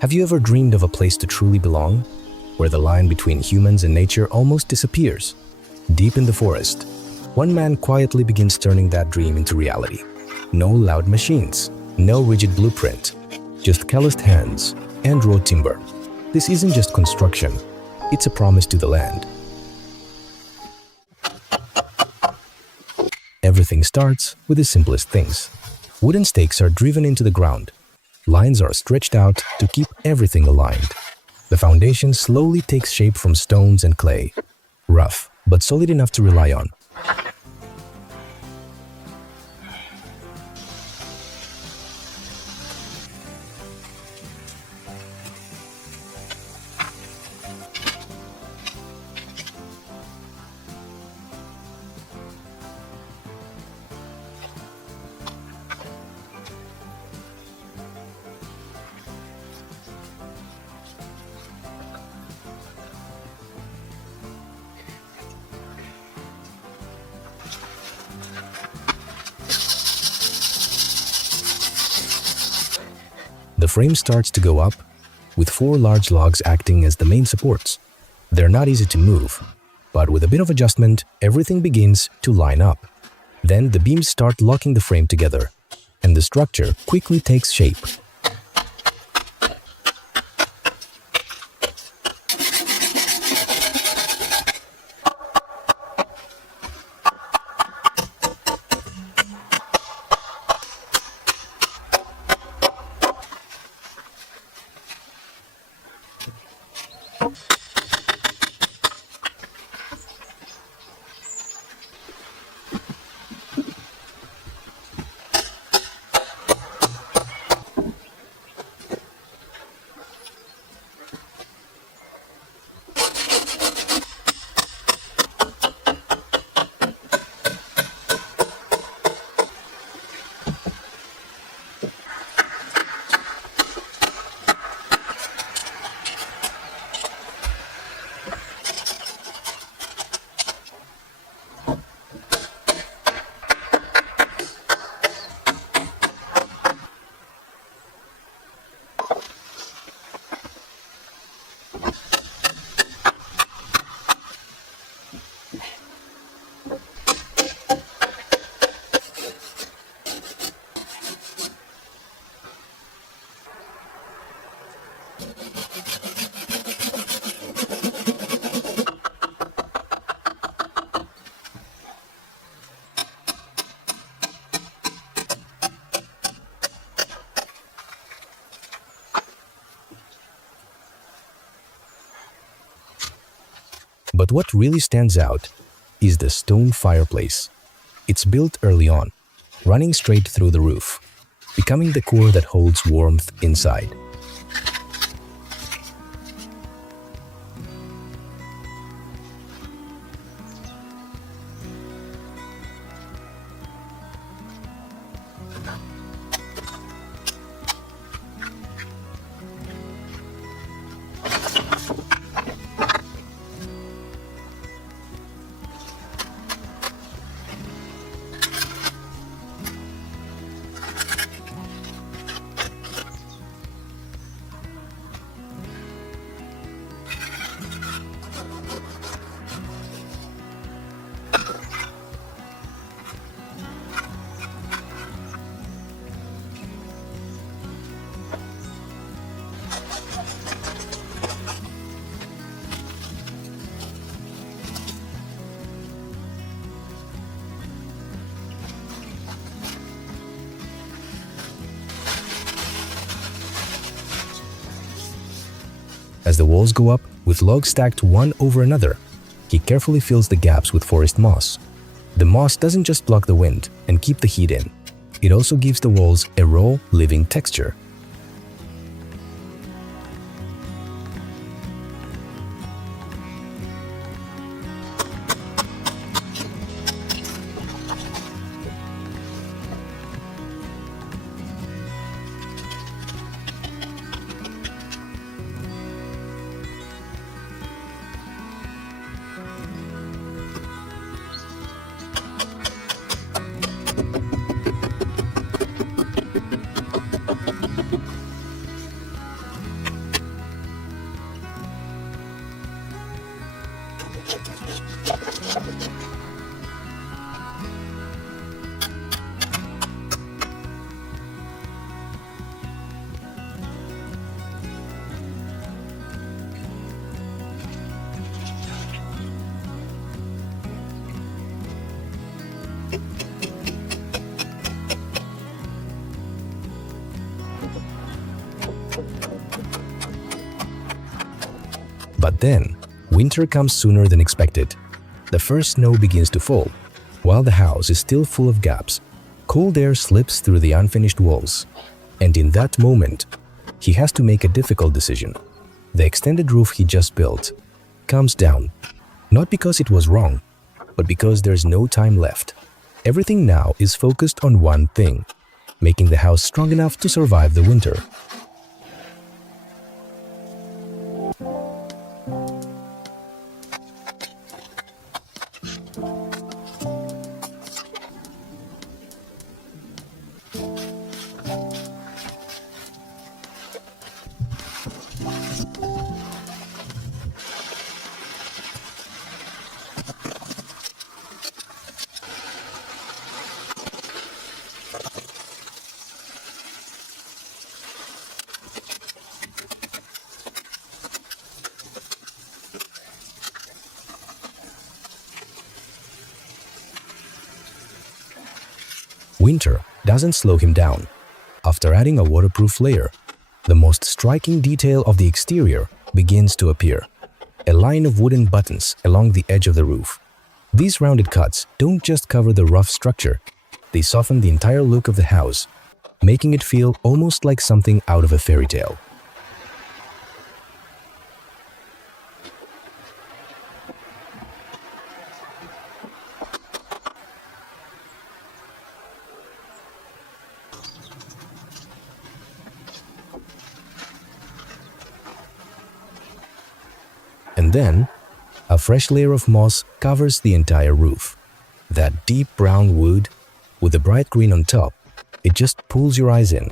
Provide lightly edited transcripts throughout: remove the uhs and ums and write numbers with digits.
Have you ever dreamed of a place to truly belong, where the line between humans and nature almost disappears? Deep in the forest, one man quietly begins turning that dream into reality. No loud machines, no rigid blueprint, just calloused hands and raw timber. This isn't just construction, it's a promise to the land. Everything starts with the simplest things. Wooden stakes are driven into the ground. Lines are stretched out to keep everything aligned. The foundation slowly takes shape from stones and clay, rough but solid enough to rely on. The frame starts to go up, with 4 large logs acting as the main supports. They're not easy to move, but with a bit of adjustment, everything begins to line up. Then the beams start locking the frame together, and the structure quickly takes shape. But what really stands out is the stone fireplace. It's built early on, running straight through the roof, becoming the core that holds warmth inside. As the walls go up, with logs stacked one over another, he carefully fills the gaps with forest moss. The moss doesn't just block the wind and keep the heat in, it also gives the walls a raw, living texture. But then, winter comes sooner than expected. The first snow begins to fall. While the house is still full of gaps, cold air slips through the unfinished walls. And in that moment, he has to make a difficult decision. The extended roof he just built comes down, not because it was wrong, but because there's no time left. Everything now is focused on one thing, making the house strong enough to survive the winter. Winter doesn't slow him down. After adding a waterproof layer, the most striking detail of the exterior begins to appear. A line of wooden buttons along the edge of the roof. These rounded cuts don't just cover the rough structure, they soften the entire look of the house, making it feel almost like something out of a fairy tale. And then, a fresh layer of moss covers the entire roof. That deep brown wood with the bright green on top, it just pulls your eyes in.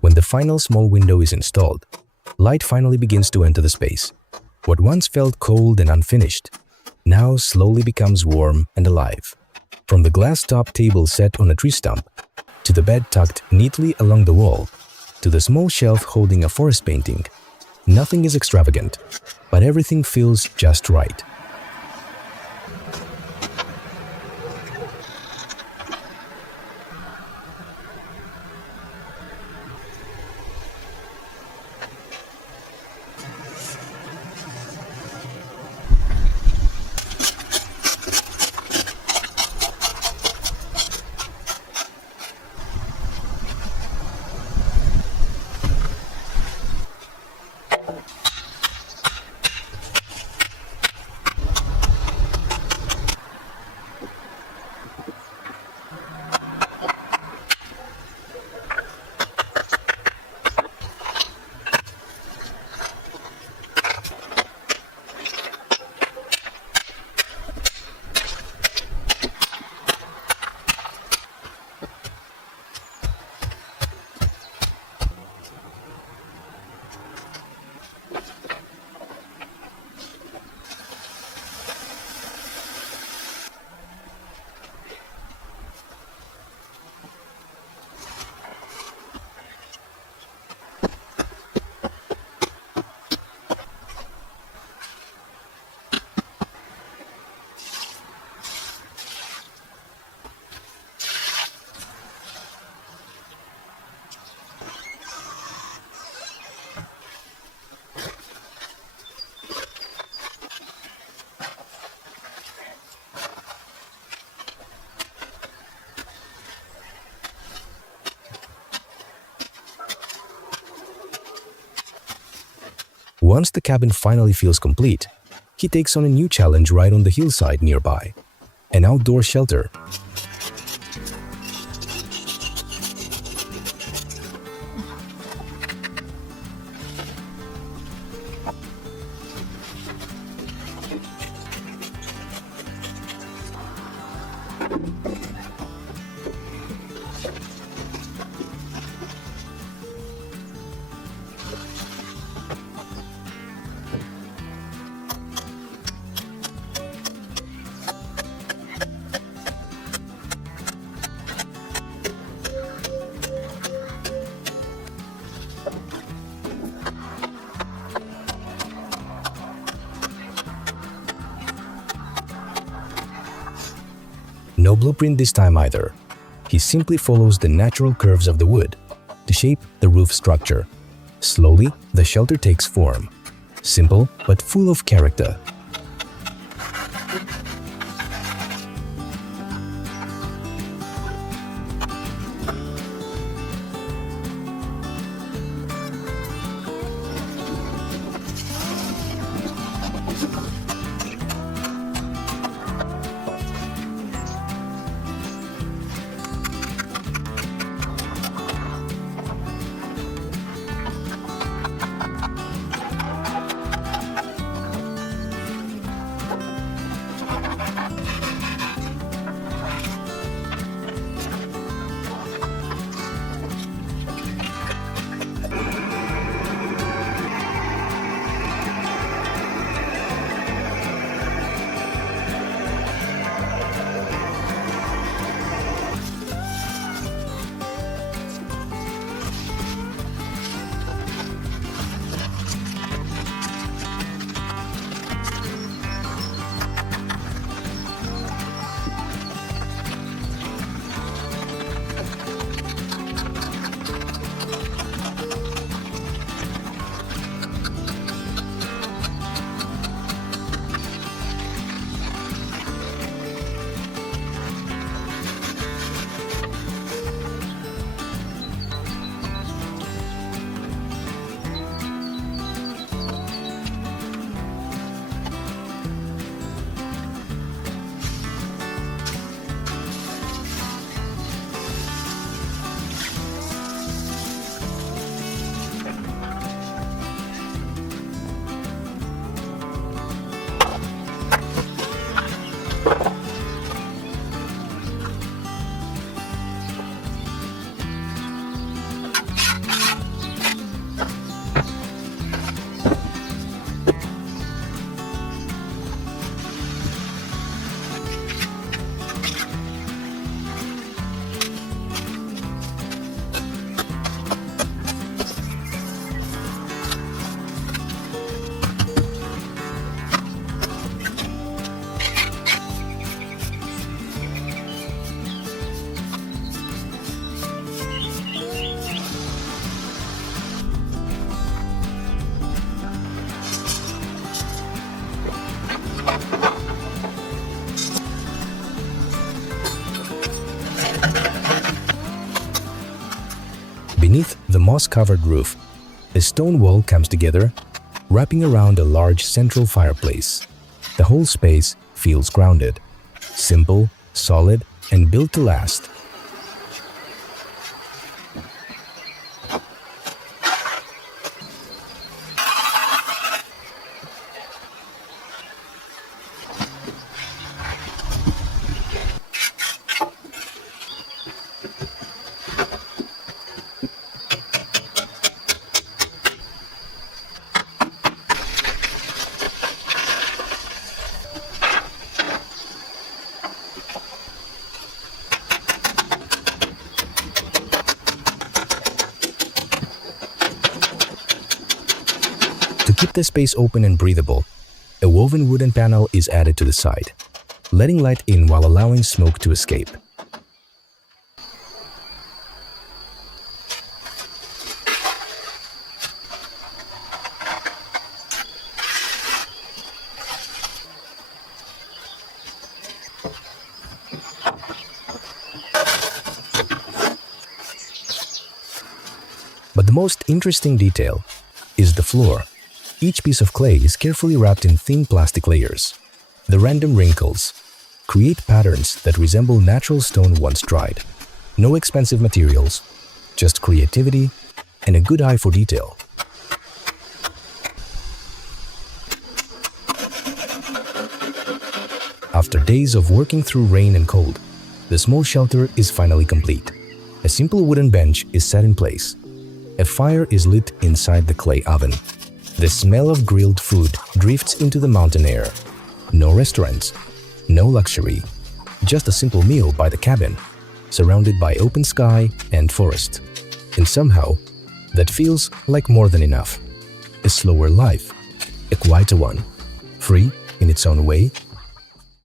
When the final small window is installed, light finally begins to enter the space. What once felt cold and unfinished now slowly becomes warm and alive. From the glass-top table set on a tree stump, to the bed tucked neatly along the wall, to the small shelf holding a forest painting, nothing is extravagant, but everything feels just right. Once the cabin finally feels complete, he takes on a new challenge right on the hillside nearby, an outdoor shelter. No blueprint this time either. He simply follows the natural curves of the wood to shape the roof structure. Slowly, the shelter takes form. Simple but full of character. Beneath the moss-covered roof, a stone wall comes together, wrapping around a large central fireplace. The whole space feels grounded, simple, solid, and built to last. To keep the space open and breathable, a woven wooden panel is added to the side, letting light in while allowing smoke to escape. But the most interesting detail is the floor. Each piece of clay is carefully wrapped in thin plastic layers. The random wrinkles create patterns that resemble natural stone once dried. No expensive materials, just creativity and a good eye for detail. After days of working through rain and cold, the small shelter is finally complete. A simple wooden bench is set in place. A fire is lit inside the clay oven. The smell of grilled food drifts into the mountain air. No restaurants, no luxury, just a simple meal by the cabin, surrounded by open sky and forest. And somehow, that feels like more than enough. A slower life, a quieter one, free in its own way,